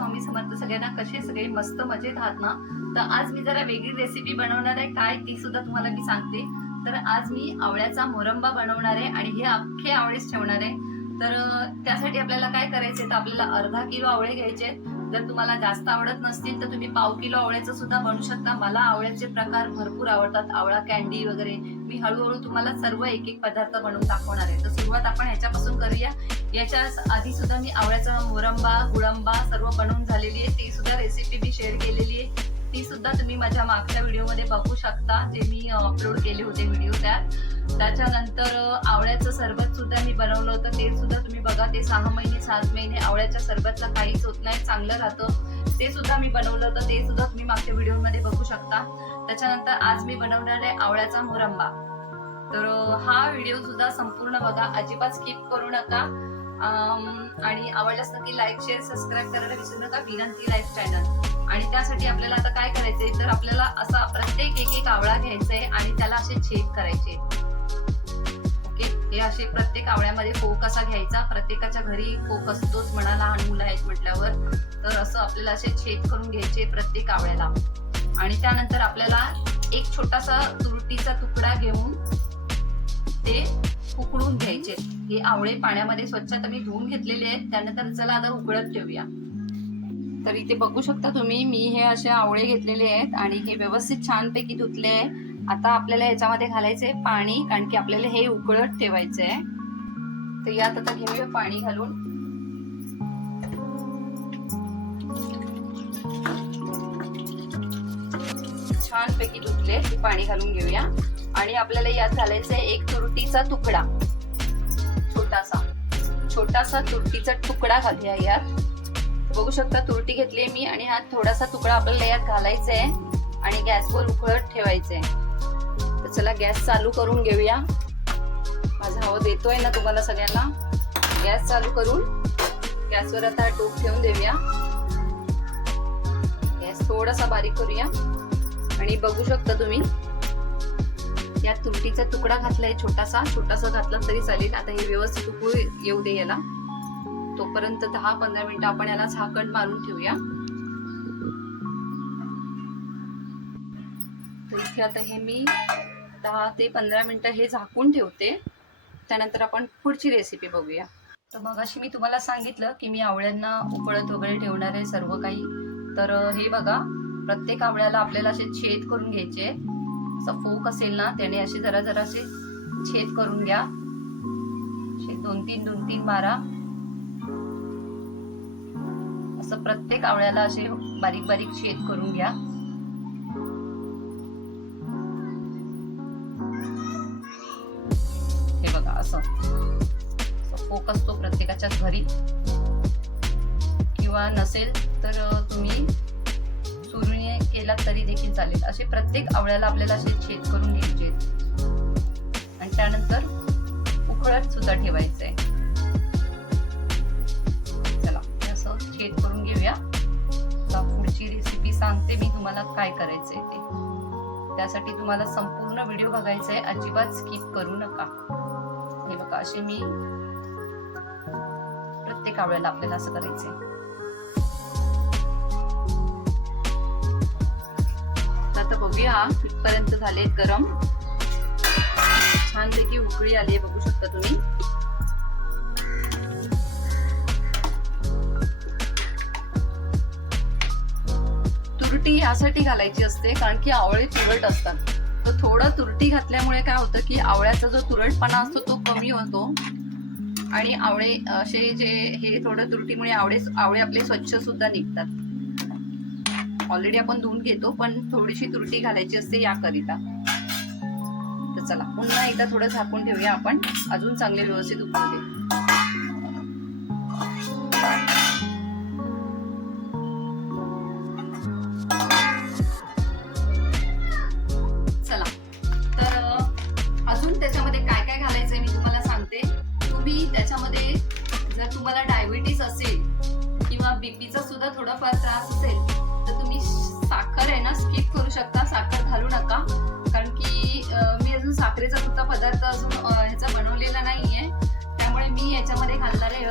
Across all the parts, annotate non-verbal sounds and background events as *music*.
स्वामी समर्थ सगळ्यांना कसे सगळे मस्त मजेत आहात ना? तर आज मी जरा वेगळी रेसिपी बनवणार आहे. काय ती सुद्धा तुम्हाला मी सांगते. तर आज मी आवळ्याचा मोरंबा बनवणार आहे आणि हे अख्खे आवळेच ठेवणार आहे. तर त्यासाठी आपल्याला काय करायचे तर आपल्याला अर्धा किलो आवळे घ्यायचे आहेत. जर तुम्हाला जास्त आवडत नसतील तर तुम्ही पाव किलो आवळ्याचं सुद्धा बनवू शकता. मला आवळ्याचे प्रकार भरपूर आवडतात. आवळा कॅन्डी वगैरे. मी हळूहळू तुम्हाला सर्व एक एक पदार्थ बनवून दाखवणार आहे. तर सुरुवात आपण ह्याच्यापासून करूया. याच्या आधी सुद्धा मी आवळ्याचा मोरंबा गुळंबा सर्व बनवून झालेली आहे. ती सुद्धा रेसिपी मी शेअर केलेली आहे. ती सुद्धा तुम्ही माझ्या मागच्या व्हिडिओमध्ये बघू शकता. जे मी अपलोड केले होते व्हिडिओ त्यात. त्याच्यानंतर आवळ्याचं सरबत सुद्धा मी बनवलं होतं. ते सुद्धा तुम्ही बघा ते सहा महिने सात महिने आवळ्याच्या सरबतला काहीच होत नाही चांगलं राहतं. ते सुद्धा मी बनवलं होतं. ते सुद्धा तुम्ही मागच्या व्हिडिओमध्ये बघू शकता. त्याच्यानंतर आज मी बनवणार आहे आवळ्याचा मुरंबा. तर हा व्हिडिओ सुद्धा संपूर्ण बघा. अजिबात स्किप करू नका. आणि आवडल्यास नक्की लाईक शेअर सबस्क्राईब करायला विसरू नका. विनंती लाईफ चॅनल आणि त्यासाठी आपल्याला आता काय करायचंय? तर आपल्याला असा प्रत्येक एक एक आवळा घ्यायचा आहे आणि त्याला असे छेद करायचे. ओके हे असे प्रत्येक आवळ्यामध्ये फोक असा घ्यायचा. प्रत्येकाच्या घरी फोक असतोच म्हणा लहान मुलं आहेत म्हटल्यावर. तर असं आपल्याला असे छेद करून घ्यायचे प्रत्येक आवळ्याला. आणि त्यानंतर आपल्याला एक छोटासा तुरटीचा तुकडा घेऊन ते उकळून घ्यायचे. हे आवळे पाण्यामध्ये स्वच्छ आता मी धुवून घेतलेले आहेत. त्यानंतर चला आता उकळत ठेवूया. तर इथे बघू शकता तुम्ही मी हे असे आवळे घेतलेले आहेत आणि हे व्यवस्थित छानपैकी धुतले आहे. आता आपल्याला याच्यामध्ये घालायचंय पाणी कारण की आपल्याला हे उकळत ठेवायचंय तर यात आता घेऊया पाणी घालून. छानपैकी धुतले पाणी घालून घेऊया. आणि आपल्याला यात घालायचं आहे एक तुरटीचा तुकडा. छोटासा. छोटासा तुरटीचा तुकडा घालूया यात. बघू शकता तुरटी घेतली मी आणि हा थोडासा तुकडा आपल्याला यात घालायचा आहे आणि गॅसवर उकळत ठेवायचं आहे तर चला गॅस चालू करून घेऊया. माझा आवाज देतोय ना तुम्हाला सगळ्यांना? गॅस चालू करून गॅसवर आता टोप ठेवून देऊया. गॅस थोडासा बारीक करूया. आणि बघू शकता तुम्ही यात तुरटीचा तुकडा घातलाय छोटासा. छोटासा घातला तरी चालेल. आता हे व्यवस्थित उकळू येऊ दे याला. तोपर्यंत दहा पंधरा मिनिटं आपण याला झाकण मारून ठेवूया. तर इथे आता हे मी दहा ते पंधरा मिनिटं हे झाकून ठेवते. त्यानंतर आपण पुढची रेसिपी बघूया. तर मग अशी मी तुम्हाला सांगितलं की मी आवळ्यांना उकळत वगैरे ठेवणार आहे सर्व काही. तर हे बघा प्रत्येक आवळ्याला आपल्याला असे छेद करून घ्यायचे. असं फोक असेल ना त्याने असे जरा जरा असे छेद करून घ्या. दोन तीन दोन तीन मारा असं प्रत्येक आवळ्याला असे बारीक बारीक छेद करून घ्या. हे बघा असं. फोक असतो प्रत्येकाच्या घरी. किंवा नसेल तर तुम्ही तरी देखील चालेल. असे प्रत्येक आवळ्याला आपल्याला असे छेद करून घ्यायचे आणि त्यानंतर उकळत सुद्धा ठेवायचं आहे. चला असं छेद करून घेऊया. पुढची रेसिपी सांगते मी तुम्हाला काय करायचंय ते. त्यासाठी तुम्हाला संपूर्ण व्हिडिओ बघायचा आहे अजिबात स्किप करू नका. हे बघा असे मी प्रत्येक आवळ्याला आपल्याला असं करायचंय. आता बघूया. कुठपर्यंत झाले गरम. छानपैकी उकळी आली आहे बघू शकता तुम्ही. तुरटी यासाठी घालायची असते कारण की आवळे तुरट असतात. तर थोडं तुरटी घातल्यामुळे काय होतं की आवळ्याचा जो तुरटपणा असतो तो कमी होतो. आणि आवळे असे जे हे थोडं तुरटीमुळे आवळे आवळे आपले स्वच्छ सुद्धा निघतात. ऑलरेडी आपण धुवून घेतो पण थोडीशी तुरटी घालायची असते याकरिता. तर चला पुन्हा एकदा थोडं झाकून ठेवूया आपण. अजून चांगले व्यवस्थित उकळू दे चला तर अजून त्याच्यामध्ये काय काय घालायचंय मी तुम्हाला सांगते. तुम्ही त्याच्यामध्ये जर तुम्हाला डायबिटीस असेल किंवा बीपीचा सुद्धा थोडाफार त्रास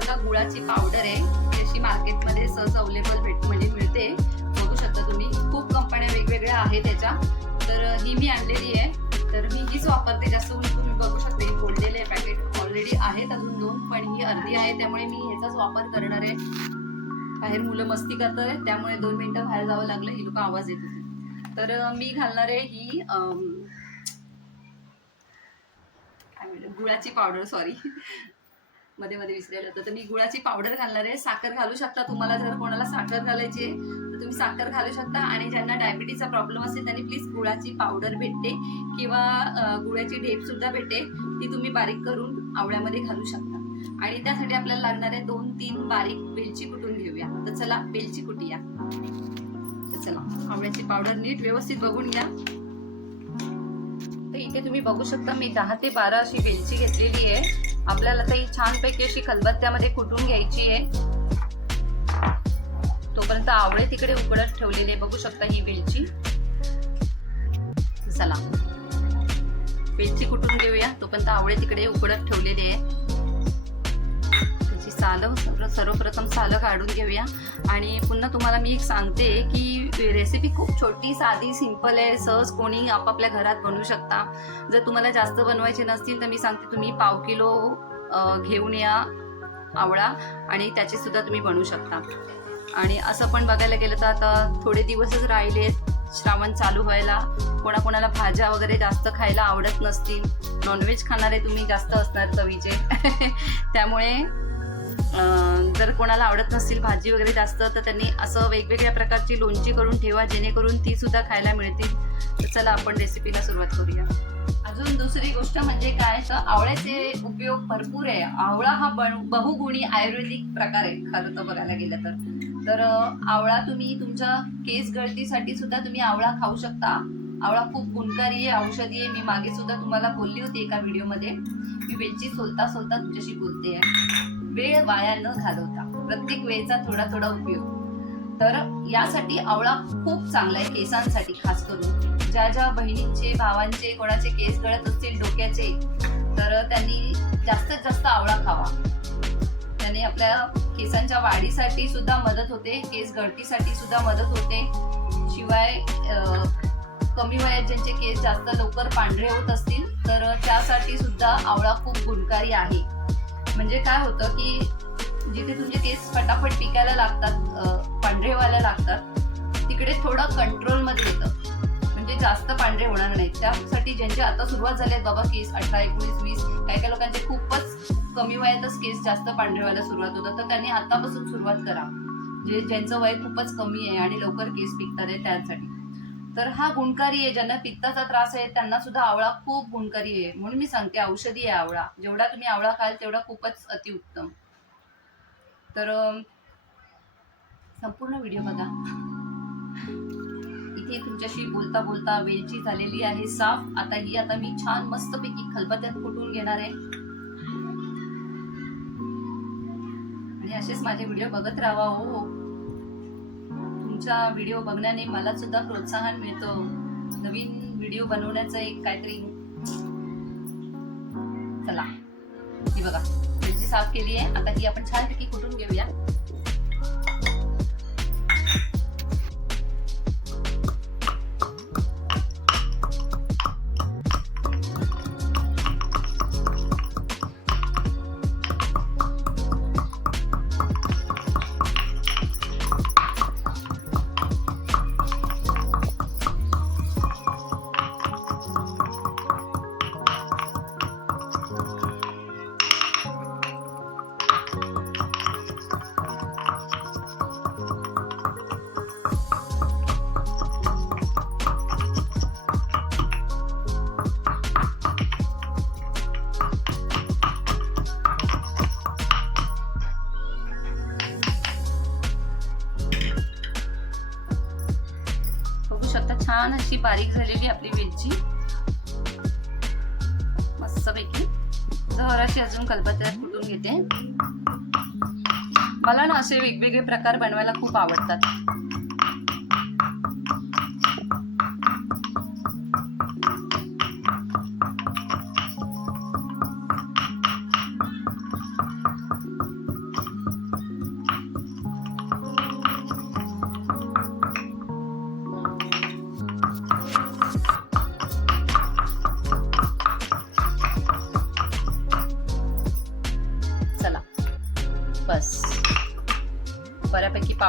बघा गुळाची पावडर आहे. ती अशी मार्केटमध्ये सहज अवेलेबल भेट म्हणजे मिळते. बघू शकता तुम्ही. खूप कंपन्या वेगवेगळ्या आहेत त्याच्या. तर ही मी आणलेली आहे. तर मी हीच वापरते जास्त करून तुम्ही बघू शकते फोडलेले पॅकेट ऑलरेडी आहेत. अजून दोन पण ही अर्धी आहे. त्यामुळे मी ह्याचाच वापर करणार आहे. बाहेर मुलं मस्ती करतात आहे, त्यामुळे दोन मिनिटं बाहेर जावं लागलं. ही लोक आवाज येत तर मी घालणार आहे ही गुळाची पावडर सॉरी मध्ये मध्ये विसरायला होतं. तर मी गुळाची पावडर घालणार आहे. साखर घालू शकता तुम्हाला. जर कोणाला साखर घालायची आहे तर तुम्ही साखर घालू शकता. आणि ज्यांना डायबिटीजचा प्रॉब्लेम असेल त्यांनी प्लीज गुळाची पावडर भेटते. किंवा गुळाची ढेप सुद्धा भेटते. ती तुम्ही बारीक करून आवळ्यामध्ये घालू शकता. आणि त्यासाठी आपल्याला लागणार आहे दोन तीन बारीक वेलची कुटून घेऊया. तर चला वेलची कुटूया तर चला आवळ्याची पावडर नीट व्यवस्थित बघून घ्या. तर इथे तुम्ही बघू शकता मी दहा ते बारा अशी वेलची घेतलेली आहे. आपल्याला तर ही छानपैकी अशी खलबत्त्यामध्ये कुटून घ्यायची आहे. तोपर्यंत आवळे तिकडे उकडत ठेवलेले आहे. बघू शकता ही वेलची. चला. वेलची कुटून घेऊया. तोपर्यंत आवळे तिकडे उकडत ठेवलेले आहे. सालं सर्वप्रथम सालं काढून घेऊया. आणि पुन्हा तुम्हाला मी एक सांगते की रेसिपी खूप छोटी साधी सिंपल आहे. सहज कोणी आपापल्या घरात बनवू शकता. जर तुम्हाला जास्त बनवायचे नसतील तर मी सांगते तुम्ही पाव किलो घेऊन या आवळा आणि त्याची सुद्धा तुम्ही बनवू शकता. आणि असं पण बघायला गेलं तर आता थोडे दिवसच राहिले श्रावण चालू व्हायला. कोणाकोणाला भाज्या वगैरे जास्त खायला आवडत नसतील. नॉनव्हेज खाणारे तुम्ही जास्त असणार चवीचे. *laughs* त्यामुळे जर कोणाला आवडत नसतील भाजी वगैरे जास्त तर त्यांनी असं वेगवेगळ्या प्रकारची लोणची करून ठेवा जेणेकरून ती सुद्धा खायला मिळतील. तर चला आपण रेसिपीला सुरुवात करूया. अजून दुसरी गोष्ट म्हणजे काय? तर आवळ्याचे उपयोग भरपूर आहे. आवळा हा बण- बहुगुणी आयुर्वेदिक प्रकार आहे. खरं तर बघायला गेलं तर. तर आवळा तुम्ही तुमच्या केस गळतीसाठी सुद्धा तुम्ही आवळा खाऊ शकता. आवळा खूप गुणकारी आहे औषधी आहे. मी मागे सुद्धा तुम्हाला बोलली होती एका व्हिडिओमध्ये. मी वेलची सोलता सोलता तुमच्याशी बोलते आहे. वेळ वाया न घालवता प्रत्येक वेळेचा थोडा थोडा उपयोग. तर यासाठी आवळा खूप चांगला आहे केसांसाठी खास करून. ज्या ज्या बहिणींचे भावांचे कोणाचे केस गळत असतील डोक्याचे तर त्यांनी जास्तीत जास्त आवळा खावा. त्याने आपल्या केसांच्या वाढीसाठी सुद्धा मदत होते केस गळतीसाठी सुद्धा मदत होते. शिवाय अं, कमी वयात ज्यांचे केस जास्त लवकर पांढरे होत असतील तर त्यासाठी सुद्धा आवळा खूप गुणकारी आहे. म्हणजे काय होतं की जिथे तुमचे केस फटाफट पिकायला लागतात पांढरे व्हायला लागतात तिकडे थोडं कंट्रोलमध्ये येतं. म्हणजे जास्त पांढरे होणार नाहीत. त्यासाठी ज्यांची आता सुरुवात झाली आहे बाबा केस अठरा एकोणीस वीस काही काही लोकांचे खूपच कमी वयातच केस जास्त पांढरे व्हायला सुरुवात होतात. तर त्यांनी आतापासून सुरुवात करा. जे ज्यांचं वय खूपच कमी आहे आणि लवकर केस पिकतात आहे त्यासाठी. तर हा गुणकारी आहे ज्यांना पित्ताचा त्रास आहे त्यांना सुद्धा आवळा खूप गुणकारी आहे. म्हणून मी सांगते औषधी आहे आवळा. जेवढा तुम्ही आवळा खाल तेवढा खूपच अतिउत्तम तर संपूर्ण व्हिडिओ बघा. इथे तुमच्याशी बोलता बोलता वेलची झालेली आहे साफ. आता ही आता मी छान मस्तपैकी खलबत्त्यात फुटून घेणार आहे. आणि असेच माझे व्हिडिओ बघत राहा हो. तुमचा व्हिडिओ बघण्याने मला सुद्धा प्रोत्साहन मिळतो. नवीन व्हिडिओ बनवण्याचं एक काहीतरी चला. ही बघा मिरची साफ केली आहे. आता ही आपण छानपैकी कुठून घेऊया? छान अशी बारीक झालेली आपली वेलची. मस्तपैकी. जराशी अजून कलपत्त्यात कुटून घेते. मला ना असे वेगवेगळे प्रकार बनवायला खूप आवडतात.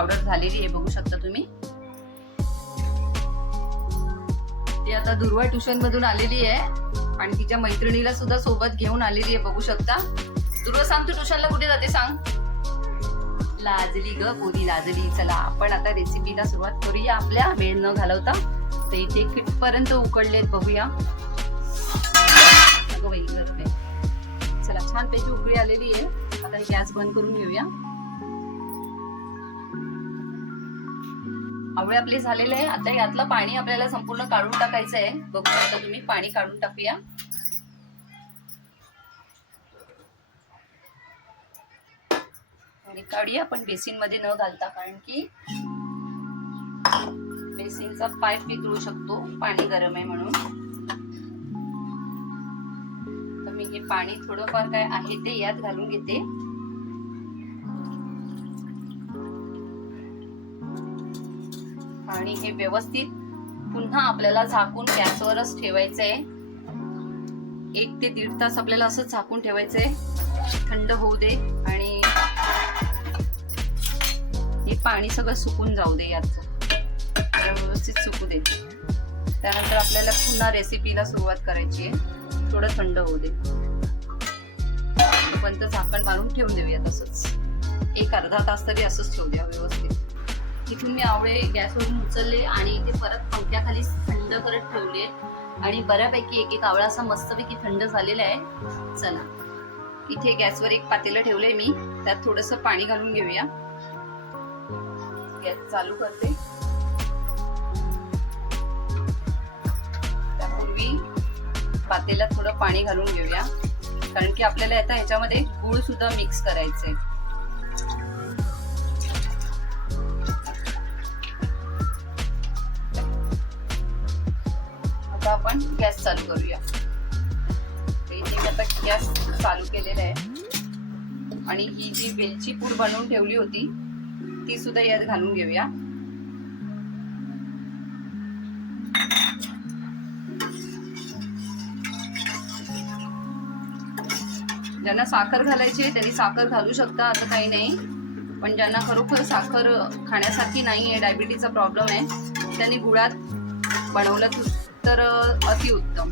पावडर झालेली आहे बघू शकता तुम्ही. ती आता दुर्वा ट्युशन मधून आलेली आहे आणि तिच्या मैत्रिणीला सुद्धा सोबत घेऊन आलेली आहे बघू शकता. दुर्वा सांग तू ट्युशनला कुठे जाते सांग. लाजली ग पोरी लाजली. चला आपण आता रेसिपीला सुरुवात करूया आपल्या. वेळ न घालवता. तर इथे किटपर्यंत उकडलेत बघूया. चला छान पैकी उकळी आलेली आहे. आता गॅस बंद करून घेऊया. आवळे आपले झालेले आहे. आता यातलं पाणी आपल्याला संपूर्ण काढून टाकायचं आहे बघू शकता तुम्ही पाणी काढून टाकूया. आणि काढूया पण बेसिनमध्ये न घालता कारण की बेसिनचा पाईप पिकळू शकतो पाणी गरम आहे म्हणून. तर मी हे पाणी थोडंफार काय आहे ते यात घालून घेते. आणि हे व्यवस्थित पुन्हा आपल्याला झाकून गॅसवरच ठेवायचंय. एक ते दीड तास आपल्याला असं झाकून ठेवायचंय. थंड होऊ दे आणि हे पाणी सगळं सुकून जाऊ दे याचं. व्यवस्थित सुकू दे. त्यानंतर आपल्याला पुन्हा रेसिपीला सुरुवात करायची आहे. थोडं थंड होऊ दे. पण झाकण मारून ठेवून देऊया तसंच एक अर्धा तास तरी असंच ठेवूया व्यवस्थित. तिथून मी आवळे गॅसवरून उचलले आणि इथे परत पंख्याखाली थंड करत ठेवले. आणि बऱ्यापैकी एक एक आवळा असा मस्तपैकी थंड झालेला आहे. चला. इथे गॅसवर एक पातेलं ठेवलंय मी. त्यात थोडस पाणी घालून घेऊया. गॅस चालू करते. त्यापूर्वी पातेल्यात थोडं पाणी घालून घेऊया. कारण की आपल्याला आता ह्याच्यामध्ये गुळ सुद्धा मिक्स करायचंय. चालू करूया. इथे मी आता गॅस चालू केलेला आहे. आणि ही जी वेलची पूड बनवून ठेवली होती ती सुद्धा यात घालून घेऊया. ज्यांना साखर घालायची आहे त्यांनी साखर घालू शकता असं काही नाही. पण ज्यांना खरोखर साखर खाण्यासारखी नाही आहे डायबिटीजचा प्रॉब्लेम आहे त्यांनी गुळात बनवलं तर अतिउत्तम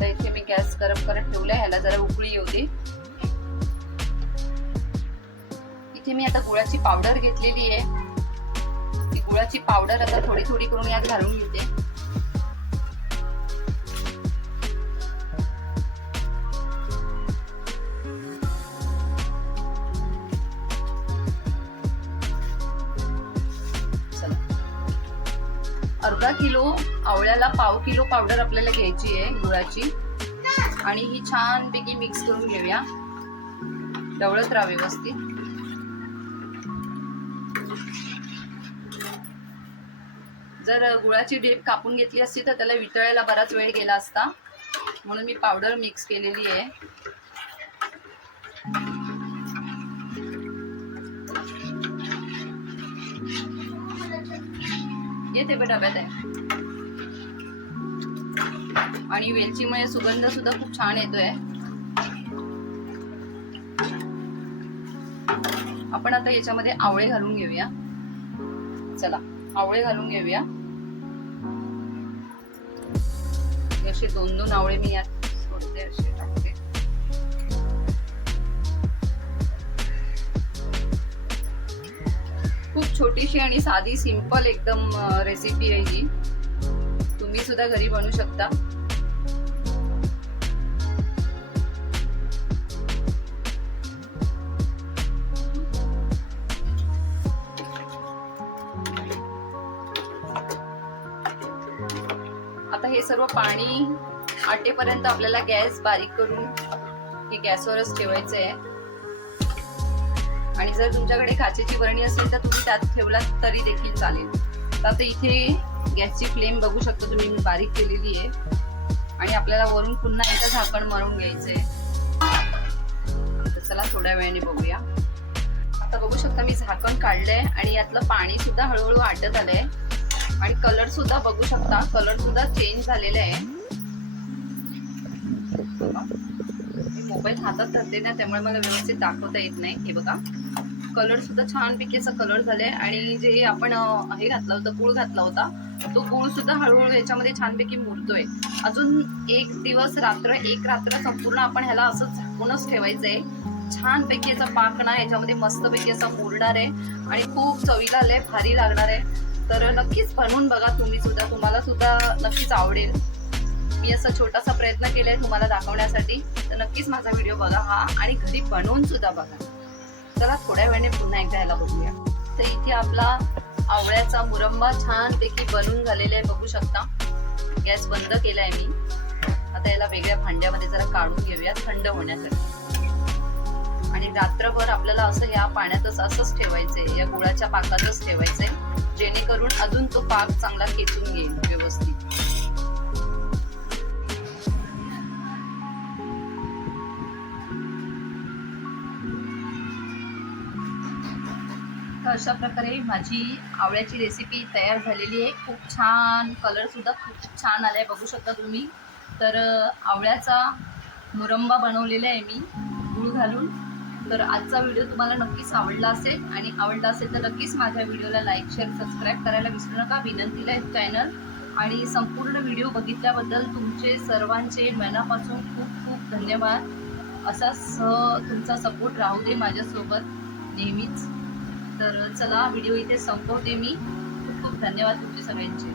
तर इथे मी गॅस गरम करत ठेवला ह्याला जरा उकळी येऊ दे. इथे मी आता गुळाची पावडर घेतलेली आहे. ती गुळाची पावडर आता थोडी थोडी करून यात घालून घेते. अर्धा किलो आवळ्याला पाव किलो पावडर आपल्याला घ्यायची आहे गुळाची. आणि ही छानपैकी मिक्स करून घेऊया. ढवळत राहा व्यवस्थित. जर गुळाची डेप कापून घेतली असती तर त्याला वितळायला बराच वेळ गेला असता. म्हणून मी पावडर मिक्स केलेली आहे. येते पण डब्यात आहे आणि वेलचीमुळे सुगंध सुद्धा खूप छान येतोय. आपण आता याच्यामध्ये आवळे घालून घेऊया. चला आवळे घालून घेऊया. असे दोन दोन आवळे मी यात खूप छोटीशी आणि साधी सिंपल एकदम रेसिपी आहे ही. तुम्ही सुद्धा घरी बनवू शकता. आता हे सर्व पाणी आटेपर्यंत आपल्याला गॅस बारीक करून हे गॅसवरच ठेवायचं आहे आणि जर तुमच्याकडे काचेची बरणी असेल तर तुम्ही त्यात ठेवला तरी देखील चालेल. तर आता इथे गॅसची फ्लेम बघू शकता तुम्ही मी बारीक केलेली आहे. आणि आपल्याला वरून पुन्हा एकदा झाकण मारून घ्यायचंय. तर चला थोड्या वेळाने बघूया. आता बघू शकता मी झाकण काढलंय आणि यातलं पाणी सुद्धा हळूहळू आटत आलंय. आणि कलर सुद्धा बघू शकता. कलर सुद्धा चेंज झालेला आहे. मोबाईल हातात धरते ना त्यामुळे मला व्यवस्थित दाखवता येत नाही. हे बघा. कलर सुद्धा छानपैकी असा कलर झालाय. आणि जे आपण हे घातला होता गुळ घातला होता तो गुळ सुद्धा हळूहळू याच्यामध्ये छानपैकी मुरतोय. अजून एक दिवस रात्र एक रात्र संपूर्ण आपण ह्याला असं झाकूनच आहे छानपैकी याचा पाक ना याच्यामध्ये मस्तपैकी असा मुरणार आहे. आणि खूप चवीला आलंय भारी लागणार आहे. तर नक्कीच बनवून बघा तुम्ही सुद्धा तुम्हाला सुद्धा नक्कीच आवडेल. मी असा छोटासा प्रयत्न केलाय तुम्हाला दाखवण्यासाठी तर नक्कीच माझा व्हिडिओ बघा हा आणि घरी बनवून सुद्धा बघा. चला थोड्या वेळाने पुन्हा एकदा याला बघूया. तर इथे आपला आवळ्याचा मुरंबा छानपैकी बनून झालेला आहे बघू शकता. गॅस बंद केलाय मी. आता याला वेगळ्या भांड्यामध्ये जरा काढून घेऊया थंड होण्यासाठी. आणि रात्रभर आपल्याला असं या पाण्यातच असंच ठेवायचंय या गुळाच्या पाकातच ठेवायचंय जेणेकरून अजून तो पाक चांगला खेचून घेईल व्यवस्थित. तर अशा प्रकारे माझी आवळ्याची रेसिपी तयार झालेली आहे. खूप छान कलरसुद्धा खूप छान आला आहे बघू शकता तुम्ही. तर आवळ्याचा मुरंबा बनवलेला आहे मी गुळ घालून. तर आजचा व्हिडिओ तुम्हाला नक्कीच आवडला असेल आणि आवडला असेल तर नक्कीच माझ्या व्हिडिओला लाईक शेअर सबस्क्राईब करायला विसरू नका. विनंतीला आहे चॅनल आणि संपूर्ण व्हिडिओ बघितल्याबद्दल तुमचे सर्वांचे मनापासून खूप खूप धन्यवाद. असाच अं, तुमचा सपोर्ट राहू दे माझ्यासोबत नेहमीच. तर चला व्हिडिओ इथे संपवते मी. खूप खूप धन्यवाद तुमचे सगळ्यांचे.